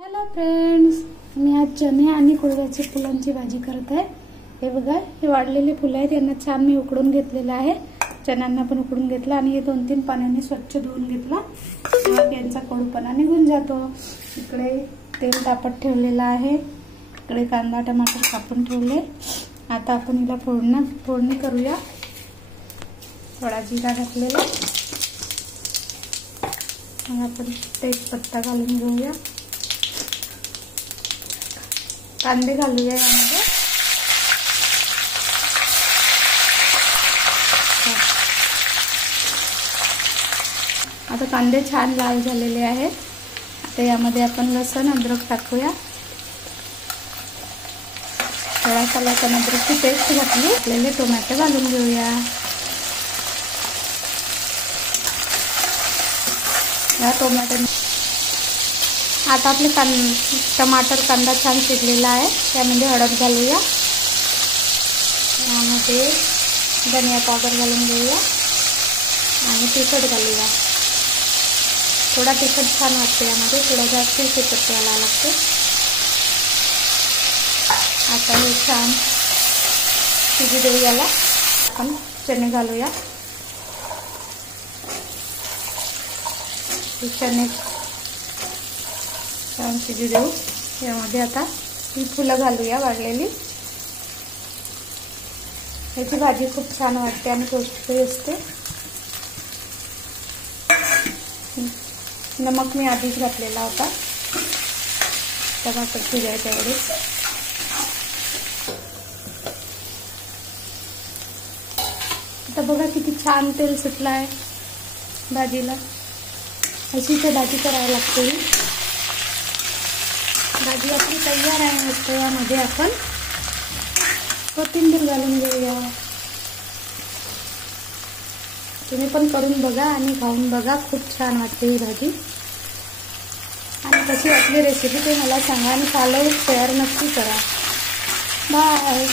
Hello friends, मी आज चणे आणि कुळव्याच्या फुलांची भाजी करत आहे। हे बघा, हे वाढलेले फुलं आहेत, यांना छान मी उकडून घेतलेलं आहे। चण्यांना पण उकडून घेतला आणि हे 2-3 पाण्याने स्वच्छ धुवून घेतला, मग यांचा कडूपणा निघून जातो। इकडे तेल तापत ठेवलेलं आहे, इकडे कांदा टमाटर कापून ठेवले। आता आपण हिला फोडणी करूया। थोडा जिरा घातलेला, मग आपण तेजपत्ता घालून घेऊया, कांदे घालूया यामध्ये। आता कांदे छान लाल झालेले आहेत। आता यामध्ये आपण लसूण अद्रक टाकूया। थोडासा लसूण अद्रकची पेस्ट घातली, आपल्याला टोमॅटो घालून घेऊया। या टोमॅटो आता आपले टमाटर कांदा छान शिजलेला आहे, त्यामध्ये हळद घालूया, यामध्ये धनिया पावडर घालून घेऊया आणि तिखट घालूया। थोडा तिखट छान वाटते, यामध्ये थोडा जास्त तिखट घालावं लागते। आता हे छान शिजू देऊ याला। आपण चणे घालूया, चणे छान शिजू देऊ। यामध्ये आता ही फुलं घालूया वाढलेली। याची भाजी खूप छान वाटते आणि पौष्टिक असते। नमक मी आधीच घातलेला होता, टमाटर शिजायच्या वेळेस। आता बघा किती छान तेल सुटलं आहे भाजीला। अशी तर भाजी करावी लागते। भाजी आपली तयार आहे। मस्त यामध्ये आपण कोथिंबीर घालून घेऊया। तुम्ही पण करून बघा आणि खाऊन बघा, खूप छान वाटते ही भाजी। आणि कशी वाटली रेसिपी ते मला सांगा आणि फॉलो शेअर नक्की करा। बाय।